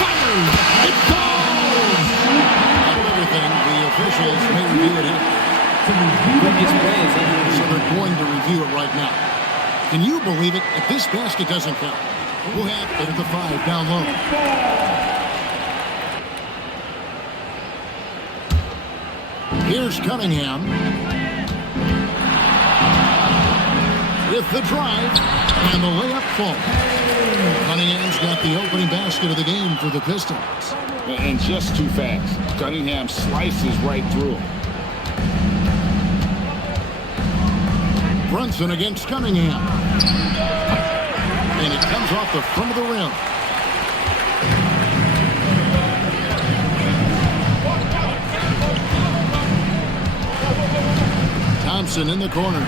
fires. It goes! Out of everything, the officials may review it here. So they're going to review it right now. Can you believe it? If this basket doesn't count, we'll have it at the 5 down low. Here's Cunningham with the drive and the layup fall. Cunningham's got the opening basket of the game for the Pistons. And just too fast. Cunningham slices right through him. Brunson against Cunningham. And it comes off the front of the rim. Thompson in the corner.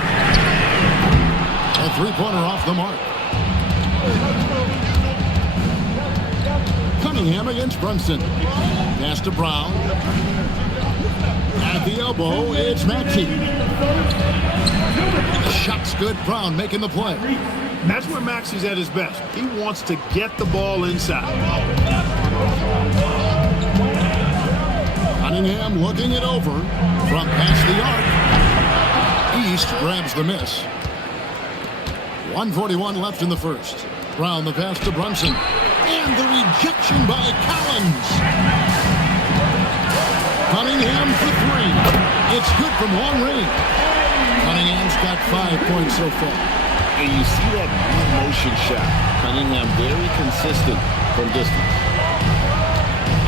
A three-pointer off the mark. Cunningham against Brunson. Pass to Brown. At the elbow, it's Maxey. The shot's good. Brown making the play. That's where Maxey's at his best. He wants to get the ball inside. Cunningham looking it over from past the arc. East grabs the miss. 1:41 left in the first. Brown the pass to Brunson. And the rejection by Collins. Cunningham for three. It's good from long range. Cunningham's got 5 points so far. And you see that motion shot. Cunningham very consistent from distance.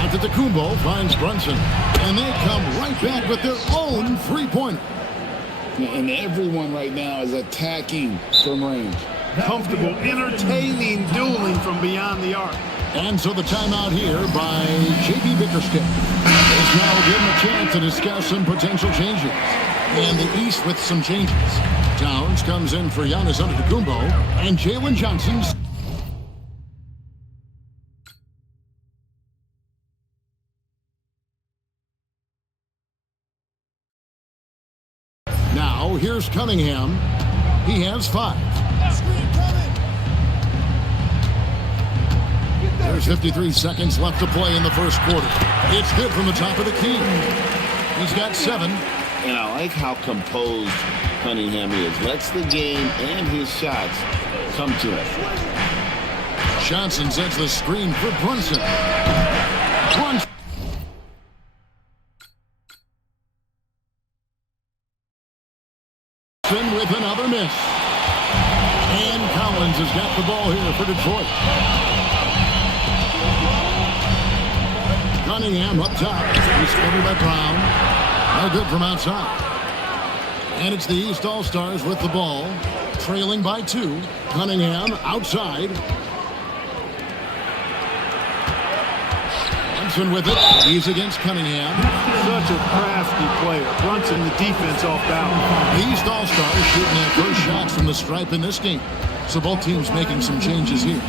Antetokounmpo finds Brunson. And they come right back with their own three-pointer. And everyone right now is attacking from range. Comfortable, entertaining dueling from beyond the arc. And so the timeout here by J.B. Bickerstaff is now given a chance to discuss some potential changes. And the East with some changes. Towns comes in for Giannis Antetokounmpo and Jalen Johnson's. Now here's Cunningham. He has 5. There's 53 seconds left to play in the first quarter. It's good from the top of the key. He's got 7. And I like how composed Cunningham is. Lets the game and his shots come to him. Johnson sets the screen for Brunson. Brunson with another miss. And Collins has got the ball here for Detroit. Cunningham up top. He's covered by Brown. No good from outside. And it's the East All-Stars with the ball. Trailing by 2. Cunningham outside. Brunson with it. He's against Cunningham. Such a crafty player. Brunson the defense off balance. The East All-Stars shooting their first shots from the stripe in this game. So both teams making some changes here.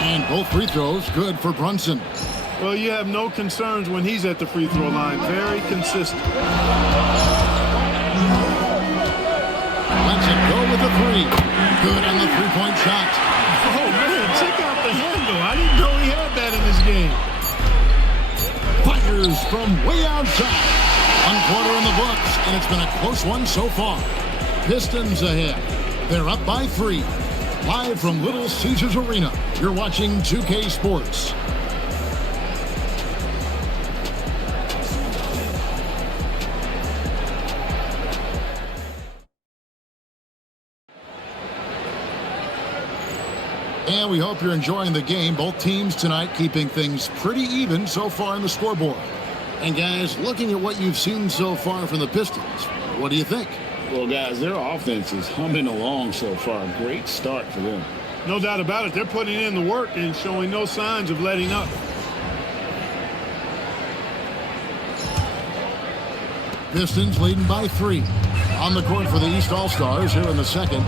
And both free throws good for Brunson. Well, you have no concerns when he's at the free throw line. Very consistent. Lets it go with the 3. Good on the three-point shot. Oh, man, check out the handle. I didn't know he had that in his game. Fires from way outside. 1 quarter in the books, and it's been a close one so far. Pistons ahead. They're up by 3. Live from Little Caesars Arena, you're watching 2K Sports. And we hope you're enjoying the game. Both teams tonight keeping things pretty even so far in the scoreboard. And guys, looking at what you've seen so far from the Pistons, what do you think? Well, guys, their offense is humming along so far. Great start for them. No doubt about it. They're putting in the work and showing no signs of letting up. Pistons leading by 3. On the court for the East All-Stars here in the second.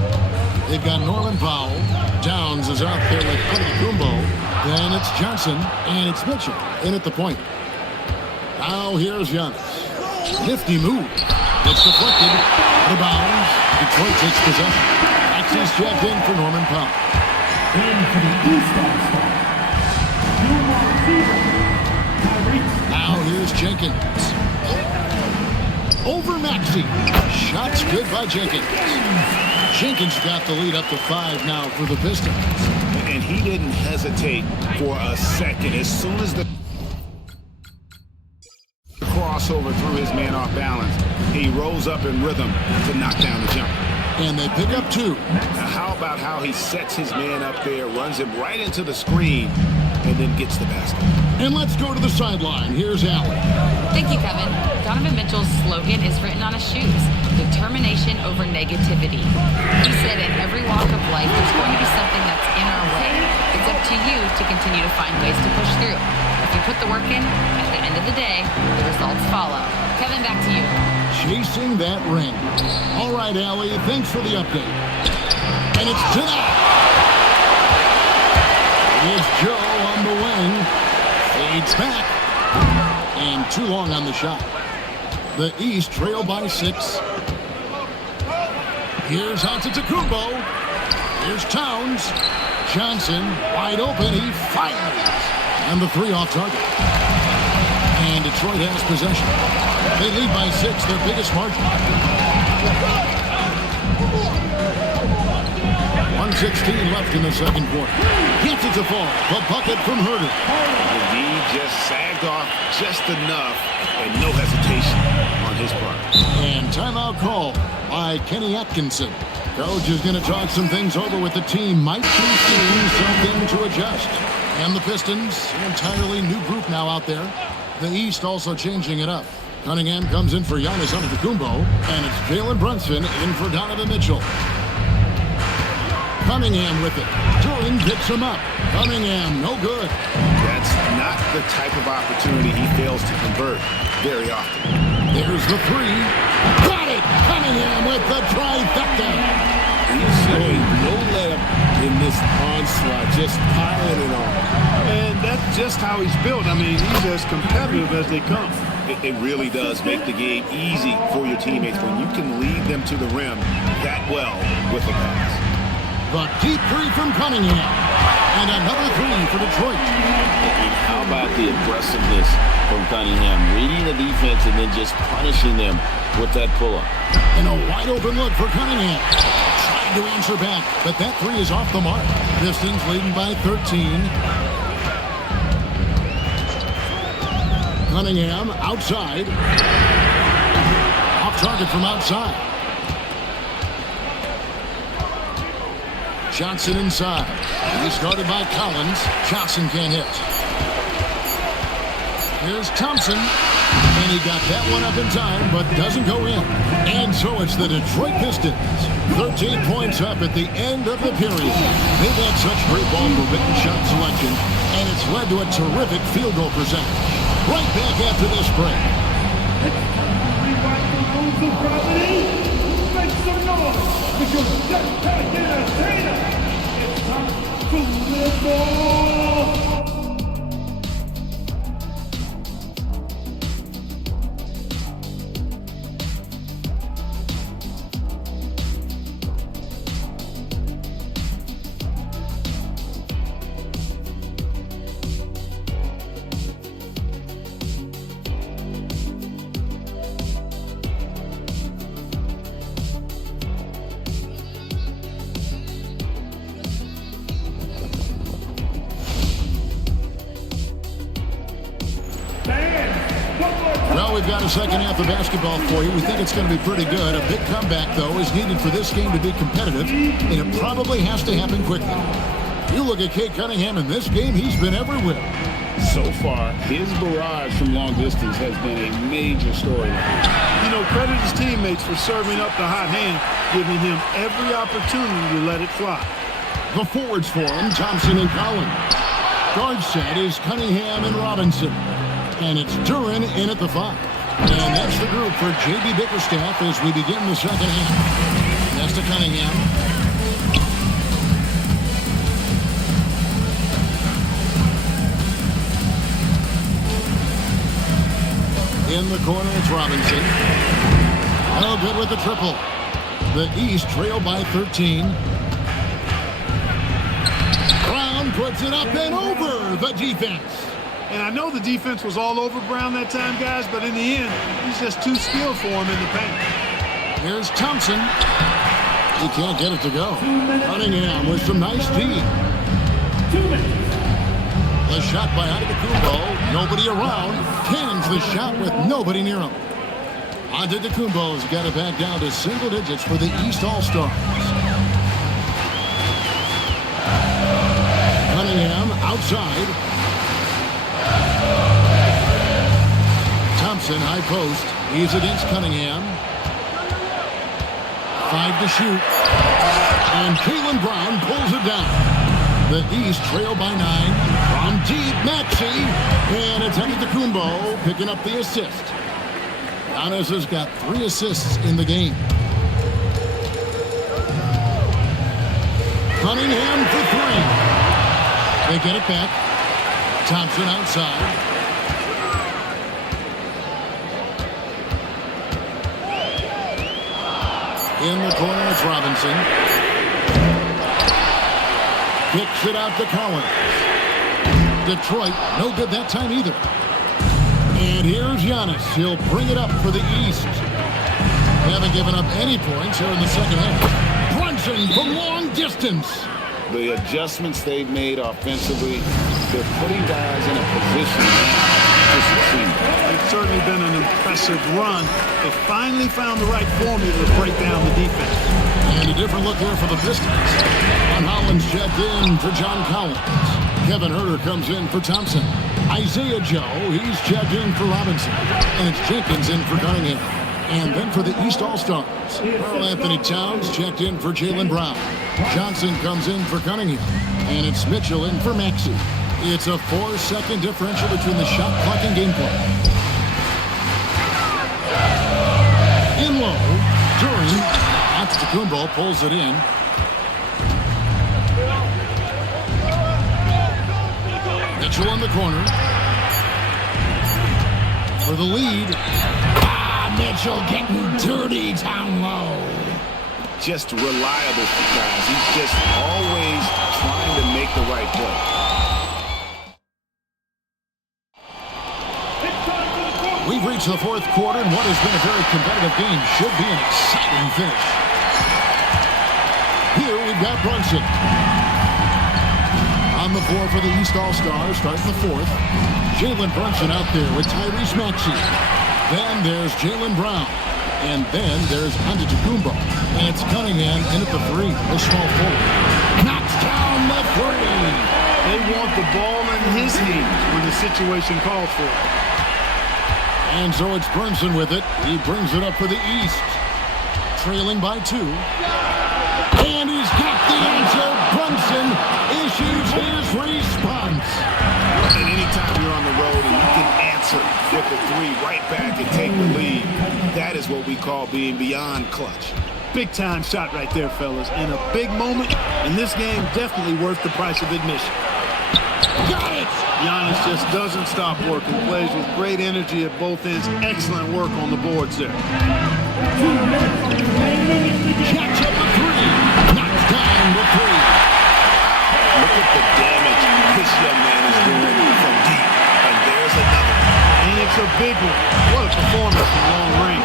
They've got Norman Powell. Downs is out there with Antetokounmpo. Then it's Johnson, and it's Mitchell in at the point. Now here's Giannis. Nifty move. It's deflected. The bounds. Detroit takes possession. Maxey's checked in for Norman Powell. In for the East All-Stars, Now here's Jenkins. Over Maxey. Shots good by Jenkins. Jenkins got the lead up to 5 now for the Pistons. And he didn't hesitate for a second. As soon as the crossover threw his man off balance, he rose up in rhythm to knock down the jumper. And they pick up 2. Now how about how he sets his man up there, runs him right into the screen, and then gets the basket. And let's go to the sideline. Here's Allen. Thank you, Kevin. Donovan Mitchell's slogan is written on his shoes: determination over negativity. He said in every walk of life, there's going to be something that's in our way. It's up to you to continue to find ways to push through. If you put the work in, at the end of the day, the results follow. Kevin, back to you. Chasing that ring. All right, Allie, thanks for the update. And it's to that. Here's Joe on the wing. Fades back. And too long on the shot. The East trail by 6. Here's Antetokounmpo. Here's Towns. Johnson wide open. He fires. And the 3 off target. And Detroit has possession. They lead by 6, their biggest margin. 1:16 left in the second quarter. Gets it to fall. The bucket from Herter. The D just sagged off just enough, and no hesitation on his part. And timeout call by Kenny Atkinson. Coach is going to talk some things over with the team. Might be seeing something to adjust. And the Pistons, an entirely new group now out there. The East also changing it up. Cunningham comes in for Giannis Antetokounmpo, and it's Jalen Brunson in for Donovan Mitchell. Cunningham with it. Jordan picks him up. Cunningham, no good. That's not the type of opportunity he fails to convert very often. There's the 3. Got it! Cunningham with the trifecta. He's showing no let-up in this onslaught, just piling it on. And that's just how he's built. I mean, he's as competitive as they come. It really does make the game easy for your teammates when you can lead them to the rim that well with a pass. The deep 3 from Cunningham. And another 3 for Detroit. And how about the aggressiveness from Cunningham, reading the defense and then just punishing them with that pull-up. And a wide open look for Cunningham. Trying to answer back, but that 3 is off the mark. Pistons leading by 13. Cunningham outside. Off target from outside. Johnson inside. He's guarded by Collins. Johnson can't hit. Here's Thompson. And he got that one up in time, but doesn't go in. And so it's the Detroit Pistons. 13 points up at the end of the period. They've had such great ball movement and shot selection, and it's led to a terrific field goal percentage. Right back after this break. Make some noise, because just can't entertainer. It's time to live ball. Well, we've got a second half of basketball for you. We think it's going to be pretty good. A big comeback, though, is needed for this game to be competitive, and it probably has to happen quickly. You look at Cade Cunningham in this game, he's been everywhere. So far, his barrage from long distance has been a major storyline. You know, credit his teammates for serving up the hot hand, giving him every opportunity to let it fly. The forwards for him, Thompson and Collins. Guard set is Cunningham and Robinson. And it's Duran in at the 5. And that's the group for J.B. Bickerstaff as we begin the second half. That's to Cunningham. In the corner, it's Robinson. No good with the triple. The East trail by 13. Brown puts it up and over the defense. And I know the defense was all over Brown that time, guys, but in the end, he's just too skilled for him in the paint. Here's Thompson. He can't get it to go. Cunningham with some nice D. 2 minutes. The shot by Antetokounmpo. Nobody around. Cans the shot with nobody near him. Antetokounmpo's got it back down to single digits for the East All-Stars. Cunningham outside. Thompson high post. He's against Cunningham. 5 to shoot. And Jaylen Brown pulls it down. The East trail by 9 from deep. Maxey. And it's Antetokounmpo picking up the assist. Giannis has got 3 assists in the game. Cunningham for 3. They get it back. Thompson outside. In the corner, it's Robinson. Kicks it out to Collins. Detroit, no good that time either. And here's Giannis. He'll bring it up for the East. They haven't given up any points here in the second half. Brunson from long distance. The adjustments they've made offensively, they're putting guys in a position to succeed. It's certainly been an impressive run. They finally found the right formula to break down the defense. And a different look here for the Pistons. Ron Hollins checked in for John Collins. Kevin Huerter comes in for Thompson. Isaiah Joe, he's checked in for Robinson. And it's Jenkins in for Cunningham. And then for the East All-Stars, Karl Anthony Towns checked in for Jaylen Brown. Johnson comes in for Cunningham. And it's Mitchell in for Maxey. It's a 4-second differential between the shot clock and game clock. In low, during, Antetokounmpo pulls it in. Mitchell in the corner. For the lead. Mitchell getting dirty down low. Just reliable, guys. He's just always trying to make the right play. We've reached the fourth quarter, and what has been a very competitive game should be an exciting finish. Here we've got Brunson. On the floor for the East All-Stars, starting the fourth. Jalen Brunson out there with Tyrese Maxey. Then there's Jaylen Brown. And then there's Antetokounmpo. And it's Cunningham in at the 3. A small forward. Knocks down the 3. They want the ball in his hands when the situation calls for it. And so it's Brunson with it. He brings it up for the East. Trailing by 2. And he's got the answer. Brunson issues his response. And anytime you're on the road and you can answer with the 3 right back and take the lead, that is what we call being beyond clutch. Big time shot right there, fellas. And a big moment in this game, definitely worth the price of admission. Got it! Giannis just doesn't stop working. Plays with great energy at both ends. Excellent work on the boards there. 2 minutes remaining. Catch up the 3. Knocks down the 3. Look at the damage this young man is doing from deep. And there's another. And it's a big one. What a performance from long range.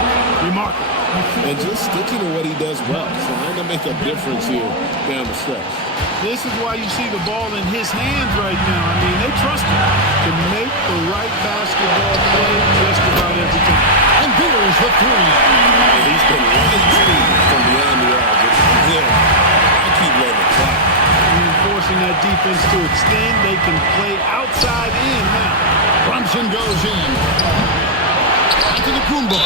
Remarkable. And just sticking to what he does well. So they're going to make a difference here down the stretch. This is why you see the ball in his hands right now. I mean, they trust him to make the right basketball play just about every time. And there's the 3. He's been running speed from beyond the arc. Yeah, I keep letting it fly. Reinforcing that defense to extend. They can play outside in now. Brunson goes in. Antetokounmpo.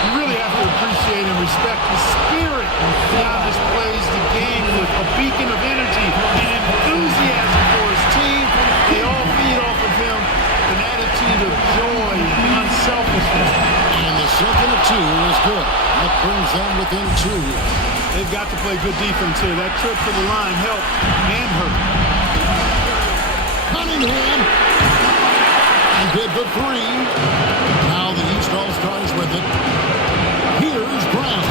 You really have to appreciate and respect the spirit Giannis plays the game with. A beacon of energy and enthusiasm for his team. They all feed off of him. An attitude of joy and unselfishness. And the second of 2 is good. That brings them within 2 here. They've got to play good defense here. That trip to the line helped and hurt. Cunningham. He did the 3. Now the East All-Stars with it. Here's Brown.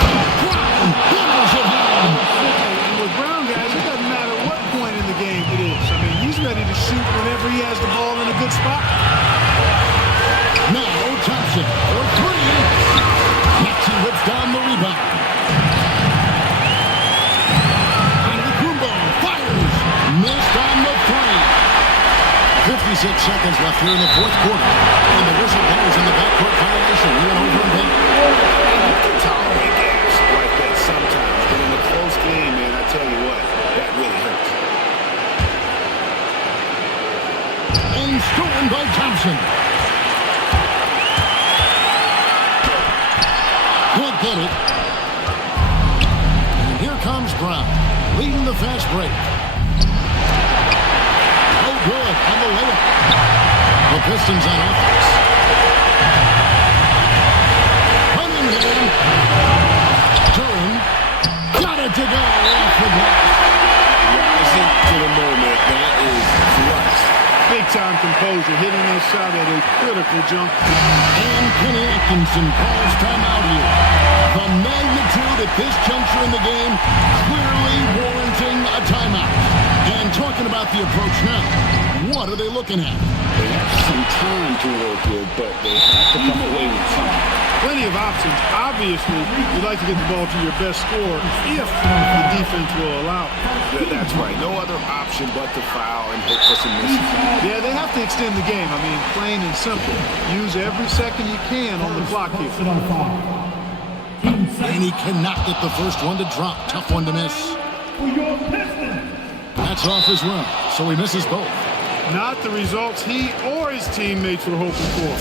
Brown hammers it home. And with Brown, guys, it doesn't matter what point in the game it is. I mean, he's ready to shoot whenever he has the ball in the good spot. Now Thompson for three. Maxey whips down the rebound. Antetokounmpo fires. Missed on the three. 56 seconds left here in the fourth quarter. And the whistle blows in the backcourt violation. He went over and back. You can tolerate gaps like that sometimes, but in a close game, man, I tell you what, that really hurts. And stolen by Thompson. Can't get it. And here comes Brown, leading the fast break. No good on the layup. The Pistons on offense. Cunningham. Turn. Got it to go off the glass. Rising to the moment, that is clutch. Big-time composure, hitting that shot at a critical jump. And Kenny Atkinson calls timeout here. The magnitude at this juncture in the game clearly warranting a timeout. And talking about the approach now, what are they looking at? They have some time to work with, but they have to come away with something. Plenty of options. Obviously, you'd like to get the ball to your best scorer if the defense will allow it. Yeah, that's right. No other option but to foul and hope for some misses. Yeah, they have to extend the game. I mean, plain and simple. Use every second you can on the clock here. And he cannot get the first one to drop. Tough one to miss. That's off as well, so he misses both. Not the results he or his teammates were hoping for.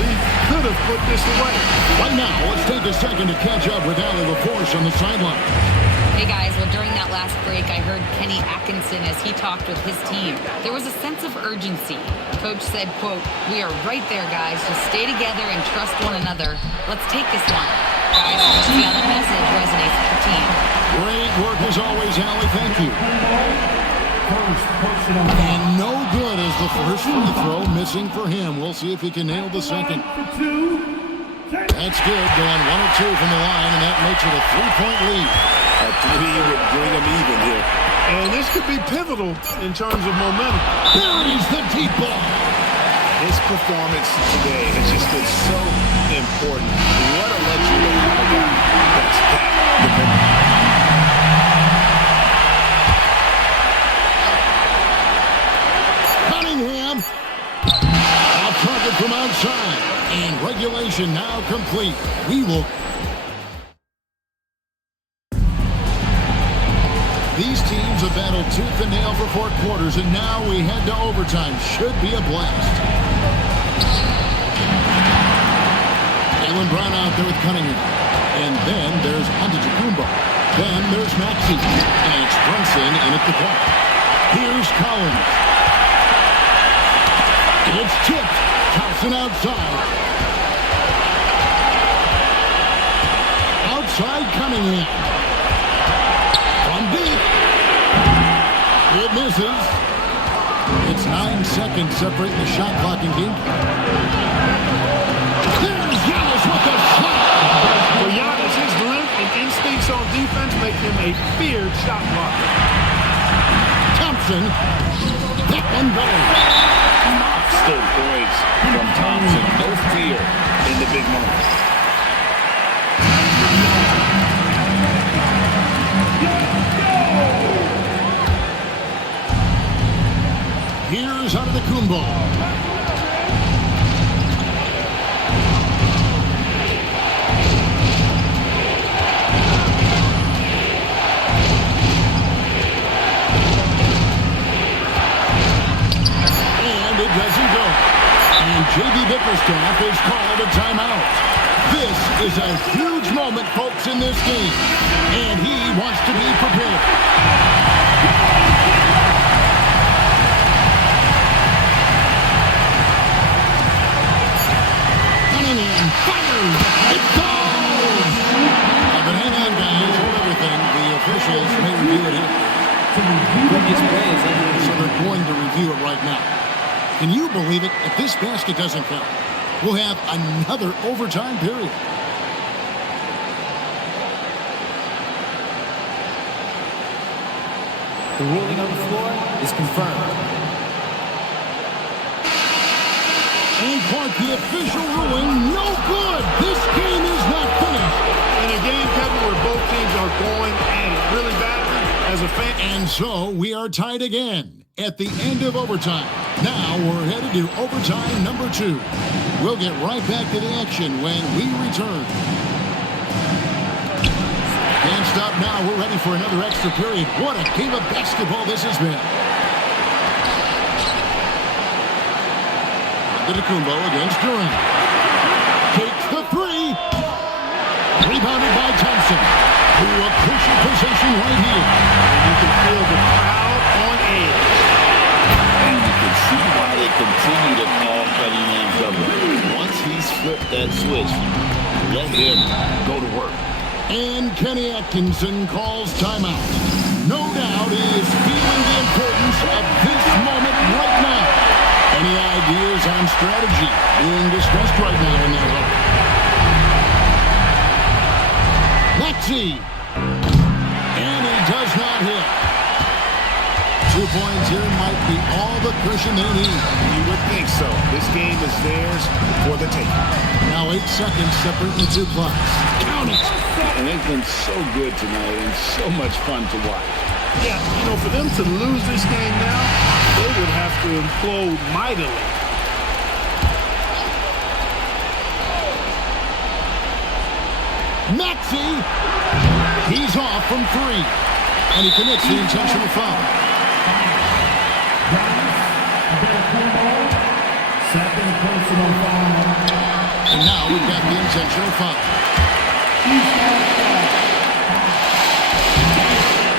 He could have put this away. Right now, let's take a second to catch up with Allie LaForce on the sideline. Hey guys, well during that last break, I heard Kenny Atkinson as he talked with his team. There was a sense of urgency. Coach said, quote, "We are right there, guys. Just stay together and trust one another. Let's take this one." Guys, let's see how that message resonates with the team. Great work as always, Allie. Thank you. And no good as the first free throw missing for him. We'll see if he can nail the second. That's good. Going 1 or 2 from the line, and that makes it a 3-point lead. A three would bring them even here. And this could be pivotal in terms of momentum. Buries the deep ball. His performance today has just been so important. What a luxury to have a guy that's that dependent. Cunningham. Off target from outside. And regulation now complete. We will. These teams have battled tooth and nail for 4 quarters, and now we head to overtime. Should be a blast. Jaylen Brown out there with Cunningham. And then there's Antetokounmpo. Then there's Maxey. And it's Brunson in at the top. Here's Collins. It's tipped. Thompson outside. Outside Cunningham. From deep. It misses. It's 9 seconds separating the shot clock and game. There's Giannis with the shot. For Giannis, his length and instincts on defense make him a feared shot blocker. Thompson. That one goes. Monster points from Thompson. No fear in the big moments. Here's Antetokounmpo. And it doesn't go. And J.B. Bickerstaff is called a timeout. This is a huge moment, folks, in this game. And he wants to be prepared. Cunningham fires. It goes. But hang on, guys. Hold everything. The officials may review it here. So they're going to review it right now. Can you believe it? If this basket doesn't count, we'll have another overtime period. The ruling on the floor is confirmed. And Clark, the official ruling, no good. This game is not finished. In a game, Kevin, where both teams are going at it really badly as a fan. And so we are tied again at the end of overtime. Now we're headed to overtime number 2. We'll get right back to the action when we return. Can't stop now. We're ready for another extra period. What a game of basketball this has been. Kumbo against Durant. Takes the 3. Rebounded by Thompson. Ooh, a crucial possession right here. And you can feel the crowd on edge. And you can see why they continue to call Cunningham double. Once he's flipped that switch, let him go to work. And Kenny Atkinson calls timeout. No doubt he is feeling the importance of this moment right now. Any ideas on strategy being discussed right now in that room? Maxey. And he does not hit. 2 points here might be all the cushion they need. You would think so. This game is theirs for the taking. Now 8 seconds separate the 2 clocks. Count it. And they've been so good tonight and so much fun to watch. Yeah, you know, for them to lose this game now, they would have to implode mightily. Maxey, he's off from 3, and he commits the intentional foul. Second personal foul. And now we've got the intentional foul.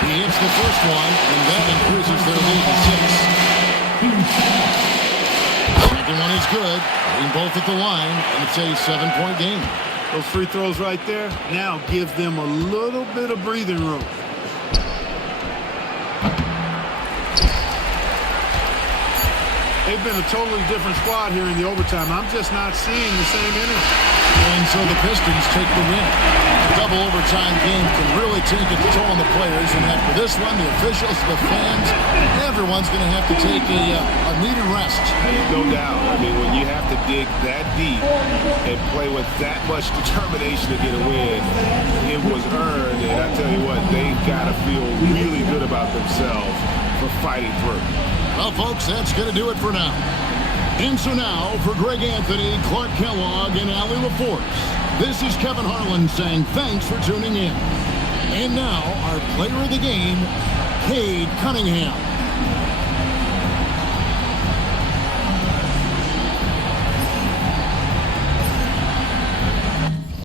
He hits the first one, and that increases their lead to 6. Second one is good. Hitting both at the line, and it's a 7-point game. Those free throws right there now give them a little bit of breathing room. They've been a totally different squad here in the overtime. I'm just not seeing the same energy. And so the Pistons take the win. A double overtime game can really take a toll on the players. And after this one, the officials, the fans, everyone's going to have to take a needed rest. No doubt. I mean, when you have to dig that deep and play with that much determination to get a win, it was earned. And I tell you what, they've got to feel really good about themselves for fighting through. Well, folks, that's going to do it for now. And so now, for Greg Anthony, Clark Kellogg, and Allie LaForce, this is Kevin Harlan saying thanks for tuning in. And now, our player of the game, Cade Cunningham.